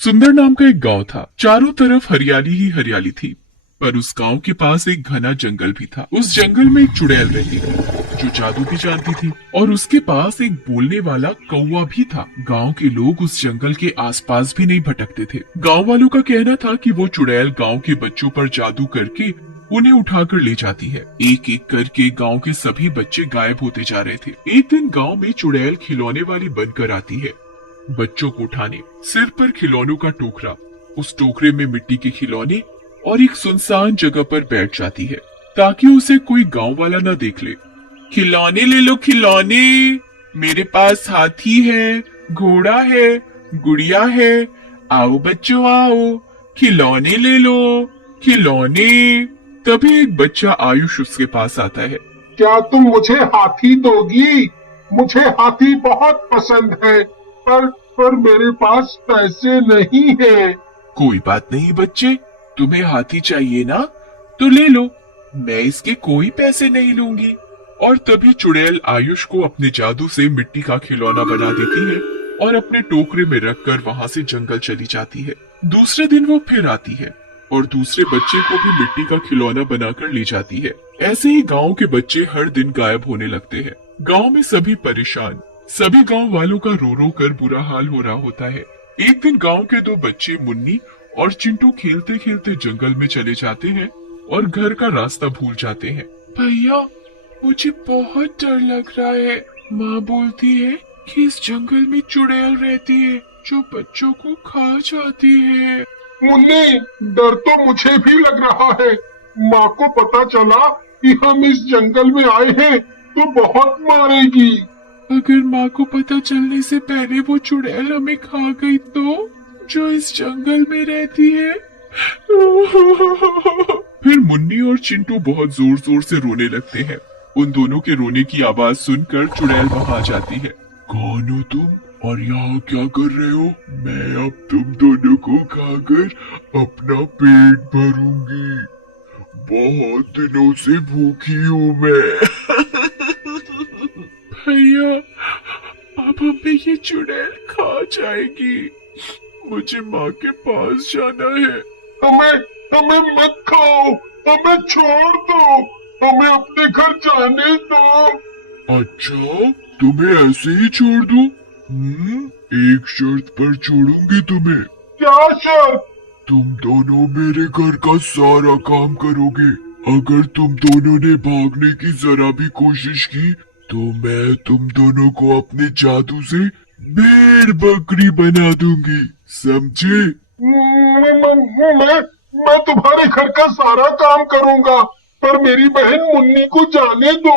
सुंदर नाम का एक गांव था। चारों तरफ हरियाली ही हरियाली थी, पर उस गांव के पास एक घना जंगल भी था। उस जंगल में एक चुड़ैल रहती थी जो जादू भी जानती थी, और उसके पास एक बोलने वाला कौवा भी था। गांव के लोग उस जंगल के आसपास भी नहीं भटकते थे। गांव वालों का कहना था कि वो चुड़ैल गांव के बच्चों पर जादू करके उन्हें उठाकर ले जाती है। एक एक करके गांव के सभी बच्चे गायब होते जा रहे थे। एक दिन गांव में चुड़ैल खिलौने वाली बनकर आती है, बच्चों को उठाने। सिर पर खिलौनों का टोकरा, उस टोकरे में मिट्टी के खिलौने, और एक सुनसान जगह पर बैठ जाती है ताकि उसे कोई गांव वाला न देख ले। खिलौने ले लो खिलौने, मेरे पास हाथी है, घोड़ा है, गुड़िया है, आओ बच्चों आओ, खिलौने ले लो खिलौने। तभी एक बच्चा आयुष उसके पास आता है। क्या तुम मुझे हाथी दोगी? मुझे हाथी बहुत पसंद है, पर मेरे पास पैसे नहीं है। कोई बात नहीं बच्चे, तुम्हें हाथी चाहिए ना, तो ले लो, मैं इसके कोई पैसे नहीं लूंगी। और तभी चुड़ैल आयुष को अपने जादू से मिट्टी का खिलौना बना देती है और अपने टोकरे में रखकर वहां से जंगल चली जाती है। दूसरे दिन वो फिर आती है और दूसरे बच्चे को भी मिट्टी का खिलौना बनाकर ले जाती है। ऐसे ही गांव के बच्चे हर दिन गायब होने लगते हैं। गांव में सभी परेशान, सभी गांव वालों का रो रो कर बुरा हाल हो रहा होता है। एक दिन गांव के दो बच्चे मुन्नी और चिंटू खेलते खेलते जंगल में चले जाते हैं और घर का रास्ता भूल जाते हैं। भैया, मुझे बहुत डर लग रहा है। माँ बोलती है कि इस जंगल में चुड़ैल रहती है जो बच्चों को खा जाती है। मुन्नी, डर तो मुझे भी लग रहा है। माँ को पता चला कि हम इस जंगल में आए हैं तो बहुत मारेगी। अगर माँ को पता चलने से पहले वो चुड़ैल हमें खा गई तो, जो इस जंगल में रहती है। फिर मुन्नी और चिंटू बहुत जोर जोर से रोने लगते हैं। उन दोनों के रोने की आवाज सुनकर चुड़ैल वहां आ जाती है। कौन हो तुम और यहाँ क्या कर रहे हो? मैं अब तुम दोनों को खाकर अपना पेट भरूंगी। बहुत दिनों से भूखी हूँ मैं। भैया, अब हमें ये चुड़ैल खा जाएगी। मुझे माँ के पास जाना है। हमें मत खाओ, हमें छोड़ दो, हमें अपने घर जाने दो। अच्छा, तुम्हें ऐसे ही छोड़ दूं? एक शर्त पर छोड़ूंगी तुम्हें। क्या शर्त? तुम दोनों मेरे घर का सारा काम करोगे। अगर तुम दोनों ने भागने की जरा भी कोशिश की तो मैं तुम दोनों को अपने जादू से भेड़ बकरी बना दूंगी, समझे? मैं तुम्हारे घर का सारा काम करूंगा, पर मेरी बहन मुन्नी को जाने दो।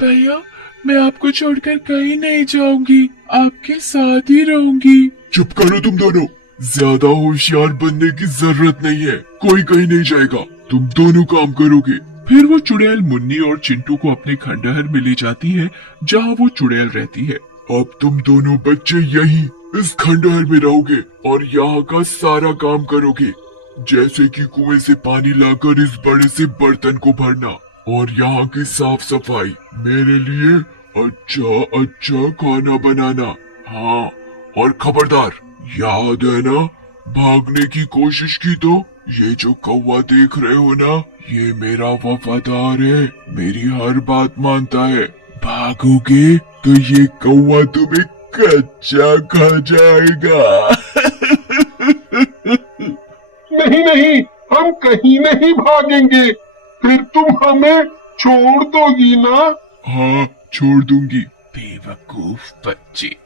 भैया, मैं आपको छोड़कर कहीं नहीं जाऊंगी, आपके साथ ही रहूंगी। चुप करो तुम दोनों, ज्यादा होशियार बनने की जरूरत नहीं है। कोई कहीं नहीं जाएगा, तुम दोनों काम करोगे। फिर वो चुड़ैल मुन्नी और चिंटू को अपने खंडहर में ले जाती है जहाँ वो चुड़ैल रहती है। अब तुम दोनों बच्चे यही इस खंडहर में रहोगे और यहाँ का सारा काम करोगे, जैसे कि कुएं से पानी लाकर इस बड़े से बर्तन को भरना और यहाँ की साफ सफाई, मेरे लिए अच्छा अच्छा खाना बनाना। हाँ, और खबरदार, याद है ना, भागने की कोशिश की तो ये जो कौवा देख रहे हो ना, ये मेरा वफादार है, मेरी हर बात मानता है। भागोगे तो ये कौवा तुम्हें कच्चा खा जाएगा। नहीं नहीं, हम कहीं नहीं भागेंगे। फिर तुम हमें छोड़ दोगी ना? हाँ, छोड़ दूंगी, बेवकूफ बच्चे।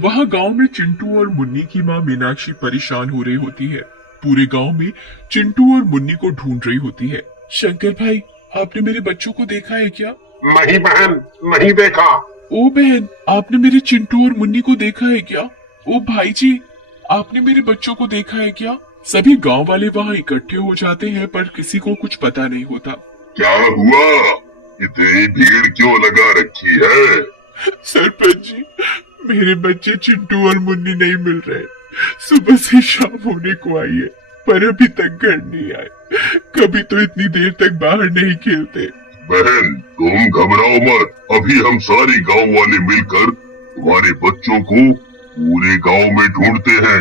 वहाँ गांव में चिंटू और मुन्नी की माँ मीनाक्षी परेशान हो रही होती है। पूरे गांव में चिंटू और मुन्नी को ढूंढ रही होती है। शंकर भाई, आपने मेरे बच्चों को देखा है क्या? नहीं बहन, नहीं देखा। ओ बहन, आपने मेरे चिंटू और मुन्नी को देखा है क्या? ओ भाई जी, आपने मेरे बच्चों को देखा है क्या? सभी गांव वाले वहाँ इकट्ठे हो जाते हैं, पर किसी को कुछ पता नहीं होता। क्या हुआ? इतनी भीड़ क्यों लगा रखी है? सरपंच जी, मेरे बच्चे चिंटू और मुन्नी नहीं मिल रहे। सुबह से शाम होने को आई है, पर अभी तक घर नहीं आए। कभी तो इतनी देर तक बाहर नहीं खेलते। बहन, तुम घबराओ मत, अभी हम सारे गांव वाले मिलकर तुम्हारे बच्चों को पूरे गांव में ढूंढते हैं।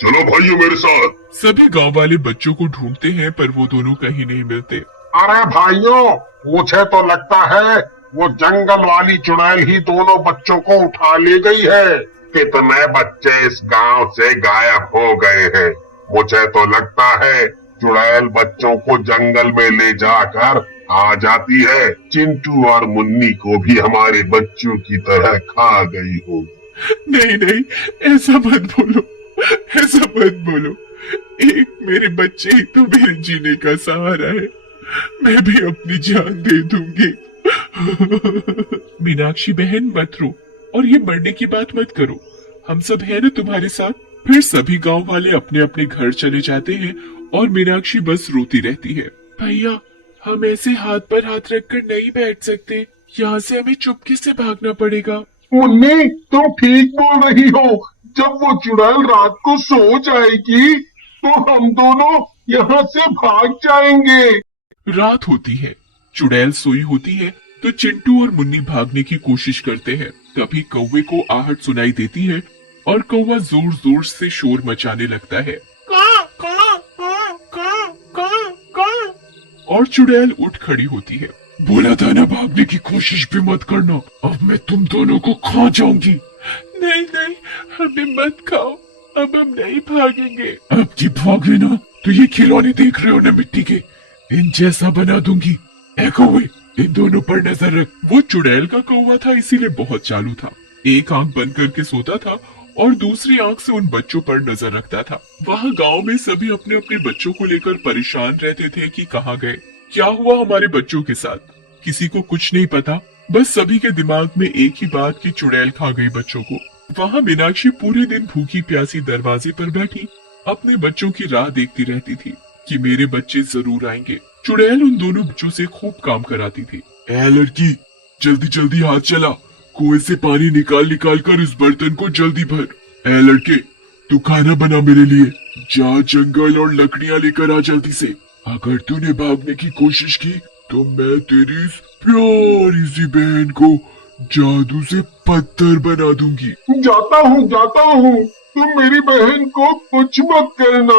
चलो भाइयों मेरे साथ। सभी गांव वाले बच्चों को ढूंढते हैं पर वो दोनों कहीं नहीं मिलते। अरे भाइयों, मुझे तो लगता है वो जंगल वाली चुड़ैल ही दोनों बच्चों को उठा ले गई है। कितने बच्चे इस गांव से गायब हो गए हैं। मुझे तो लगता है चुड़ैल बच्चों को जंगल में ले जाकर आ जाती है। चिंटू और मुन्नी को भी हमारे बच्चों की तरह खा गई होगी। नहीं नहीं, ऐसा मत बोलो, ऐसा मत बोलो। एक मेरे बच्चे ही तो मेरे जीने का सहारा है। मैं भी अपनी जान दे दूंगी। मीनाक्षी बहन मत रो और ये मरने की बात मत करो। हम सब है ना तुम्हारे साथ। फिर सभी गांव वाले अपने अपने घर चले जाते हैं और मीनाक्षी बस रोती रहती है। भैया, हम ऐसे हाथ पर हाथ रखकर नहीं बैठ सकते। यहाँ से हमें चुपके से भागना पड़ेगा। मुन्नी, तुम ठीक बोल रही हो। जब वो चुड़ैल रात को सो जाएगी तो हम दोनों यहाँ से भाग जाएंगे। रात होती है, चुड़ैल सोई होती है तो चिंटू और मुन्नी भागने की कोशिश करते हैं। तभी कौवे को आहट सुनाई देती है और कौवा जोर जोर से शोर मचाने लगता है। और चुड़ैल उठ खड़ी होती है। बोला था ना भागने की कोशिश भी मत करना, अब मैं तुम दोनों को खा जाऊंगी। नहीं नहीं, हमें मत खाओ, अब हम नहीं भागेंगे। अब की भागे ना तो ये खिलौने देख रहे हो ना मिट्टी के, इन जैसा बना दूंगी। ए कौवे, इन दोनों पर नजर रख। वो चुड़ैल का कौवा था, इसीलिए बहुत चालू था। एक आंख बंद करके सोता था और दूसरी आंख से उन बच्चों पर नजर रखता था। वहाँ गांव में सभी अपने अपने बच्चों को लेकर परेशान रहते थे कि कहाँ गए, क्या हुआ हमारे बच्चों के साथ। किसी को कुछ नहीं पता, बस सभी के दिमाग में एक ही बात कि चुड़ैल खा गई बच्चों को। वहाँ मीनाक्षी पूरे दिन भूखी प्यासी दरवाजे पर बैठी अपने बच्चों की राह देखती रहती थी कि मेरे बच्चे जरूर आएंगे। चुड़ैल उन दोनों बच्चों से खूब काम कराती थी। ए लड़की, जल्दी जल्दी हाथ चला, कुएं से पानी निकाल निकाल कर इस बर्तन को जल्दी भर। ए लड़के, तू खाना बना मेरे लिए। जा जंगल और लकड़ियां लेकर आ जल्दी से। अगर तूने भागने की कोशिश की तो मैं तेरी इस प्यारी सी बहन को जादू से पत्थर बना दूंगी। जाता हूँ। तुम मेरी बहन को कुछ मत करना,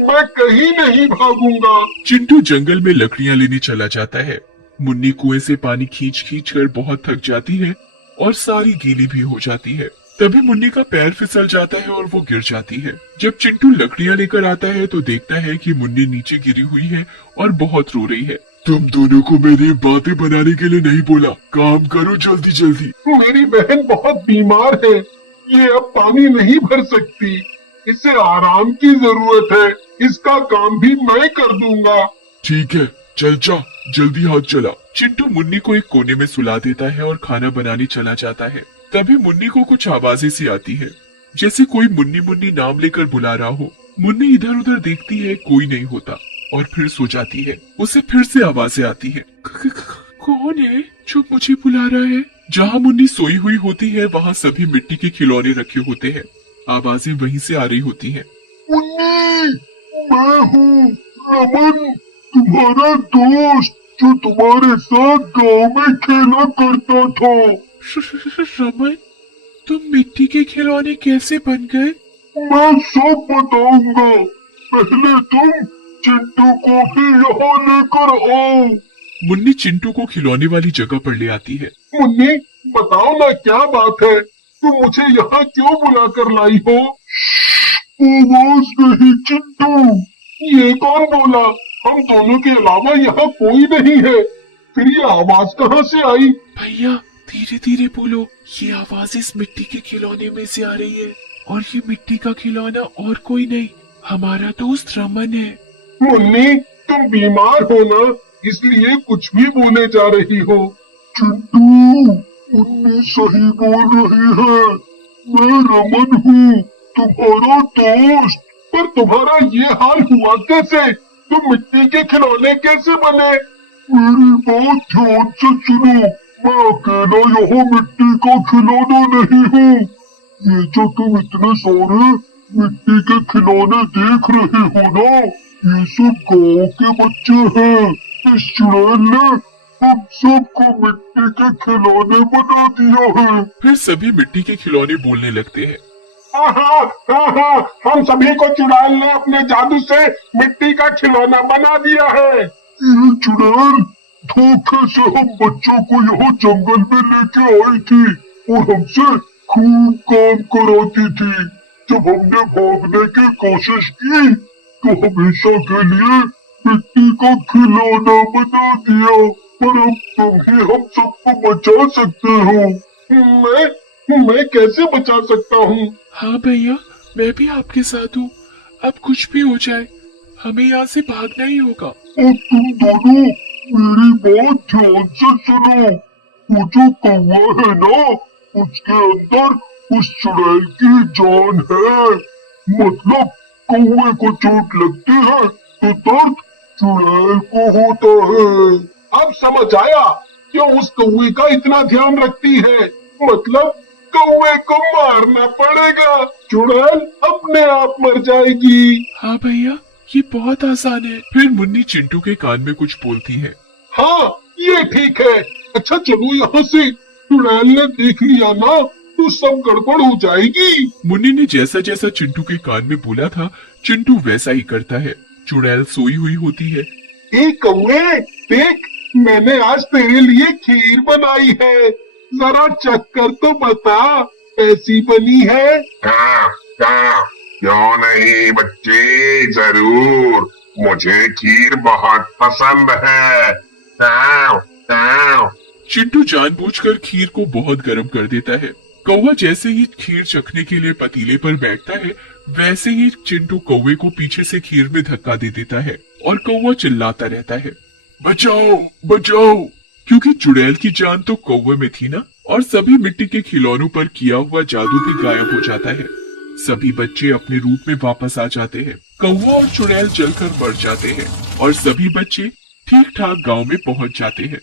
मैं कहीं नहीं भागूंगा। चिंटू जंगल में लकड़ियां लेने चला जाता है। मुन्नी कुएं से पानी खींच खींच कर बहुत थक जाती है और सारी गीली भी हो जाती है। तभी मुन्नी का पैर फिसल जाता है और वो गिर जाती है। जब चिंटू लकड़ियां लेकर आता है तो देखता है कि मुन्नी नीचे गिरी हुई है और बहुत रो रही है। तुम दोनों को मैंने बातें बनाने के लिए नहीं बोला, काम करो जल्दी जल्दी। मेरी बहन बहुत बीमार है, ये अब पानी नहीं भर सकती, इसे आराम की जरूरत है। इसका काम भी मैं कर दूंगा। ठीक है, चल जा, जल्दी हाथ चला। चिंटू मुन्नी को एक कोने में सुला देता है और खाना बनाने चला जाता है। तभी मुन्नी को कुछ आवाजें सी आती है, जैसे कोई मुन्नी मुन्नी नाम लेकर बुला रहा हो। मुन्नी इधर उधर देखती है, कोई नहीं होता और फिर सो जाती है। उसे फिर से आवाजें आती है। कौन है जो मुझे बुला रहा है? जहाँ मुन्नी सोई हुई होती है वहाँ सभी मिट्टी के खिलौने रखे होते हैं। आवाजें वहीं से आ रही होती हैं। मुन्नी, मैं हूँ रमन, तुम्हारा दोस्त जो तुम्हारे साथ गांव में खेला करता था। रमन, तुम मिट्टी के खिलौने कैसे बन गए? मैं सब बताऊंगा, पहले तुम चिंटू को भी यहाँ लेकर आओ। मुन्नी चिंटू को खिलौने वाली जगह पर ले आती है। मुन्नी, बताओ ना क्या बात है, तुम मुझे यहाँ क्यों बुला कर लाई हो? आवाज नहीं चिंटू, ये कौन बोला? हम दोनों के अलावा यहाँ कोई नहीं है, फिर ये आवाज कहाँ से आई? भैया धीरे धीरे बोलो, ये आवाज इस मिट्टी के खिलौने में से आ रही है और ये मिट्टी का खिलौना और कोई नहीं, हमारा दोस्त रमन है। मुन्नी, तुम बीमार हो ना, इसलिए कुछ भी बोले जा रही हो। चिंटू, मुन्नी सही बोल रही है, मैं रमन हूँ, तुम्हारा दोस्त। पर तुम्हारा ये हाल हुआ कैसे? तुम मिट्टी के खिलौने कैसे बने? मेरी बात ध्यान से सुनो, मैं अकेला यहाँ मिट्टी का खिलौना नहीं हूँ। ये जो तुम इतने सारे मिट्टी के खिलौने देख रहे हो ना, ये सब गाँव के बच्चे हैं। इस चुड़ैल ने हम सबको मिट्टी के खिलौने बना दिया है। फिर सभी मिट्टी के खिलौने बोलने लगते हैं। हाँ, हम सभी को चुड़ैल ने अपने जादू से मिट्टी का खिलौना बना दिया है। ये चुड़ैल धोखे से हम बच्चों को यहाँ जंगल में लेके आई थी और हमसे खूब काम कराती थी। जब हमने भागने की कोशिश की तो हमेशा के लिए मिट्टी का खिलौना बना दिया। पर अब तुम ही हम सबको बचा सकते हो। मैं कैसे बचा सकता हूँ? हाँ भैया, मैं भी आपके साथ हूँ। अब कुछ भी हो जाए, हमें यहाँ से भागना ही होगा। और तुम दोनों मेरी बात ध्यान से सुनो। वो जो कौवा है ना, उसके अंदर उस चुड़ैल की जान है। मतलब कौवे को चोट लगती है तो दर्द चुड़ैल को होता है। अब समझ आया क्यों उस कौवे का इतना ध्यान रखती है। मतलब कौवे को मारना पड़ेगा, चुड़ैल अपने आप मर जाएगी। हाँ भैया, ये बहुत आसान है। फिर मुन्नी चिंटू के कान में कुछ बोलती है। हाँ, ये ठीक है। अच्छा चलो यहाँ से, चुड़ैल ने देख लिया ना तो सब गड़बड़ हो जाएगी। मुन्नी ने जैसा जैसा चिंटू के कान में बोला था, चिंटू वैसा ही करता है। चुड़ैल सोई हुई होती है। ए कौवे, देख मैंने आज तेरे लिए खीर बनाई है, जरा चक्कर तो बता कैसी बनी है। क्यों नहीं बच्चे, जरूर, मुझे खीर बहुत पसंद है। चिंटू जानबूझकर खीर को बहुत गर्म कर देता है। कौवा जैसे ही खीर चखने के लिए पतीले पर बैठता है, वैसे ही चिंटू कौवे को पीछे से खीर में धक्का दे देता है और कौवा चिल्लाता रहता है, बचाओ बचाओ, क्योंकि चुड़ैल की जान तो कौवे में थी ना। और सभी मिट्टी के खिलौनों पर किया हुआ जादू भी गायब हो जाता है। सभी बच्चे अपने रूप में वापस आ जाते हैं। कौवा और चुड़ैल जलकर मर जाते हैं और सभी बच्चे ठीक ठाक गांव में पहुंच जाते हैं।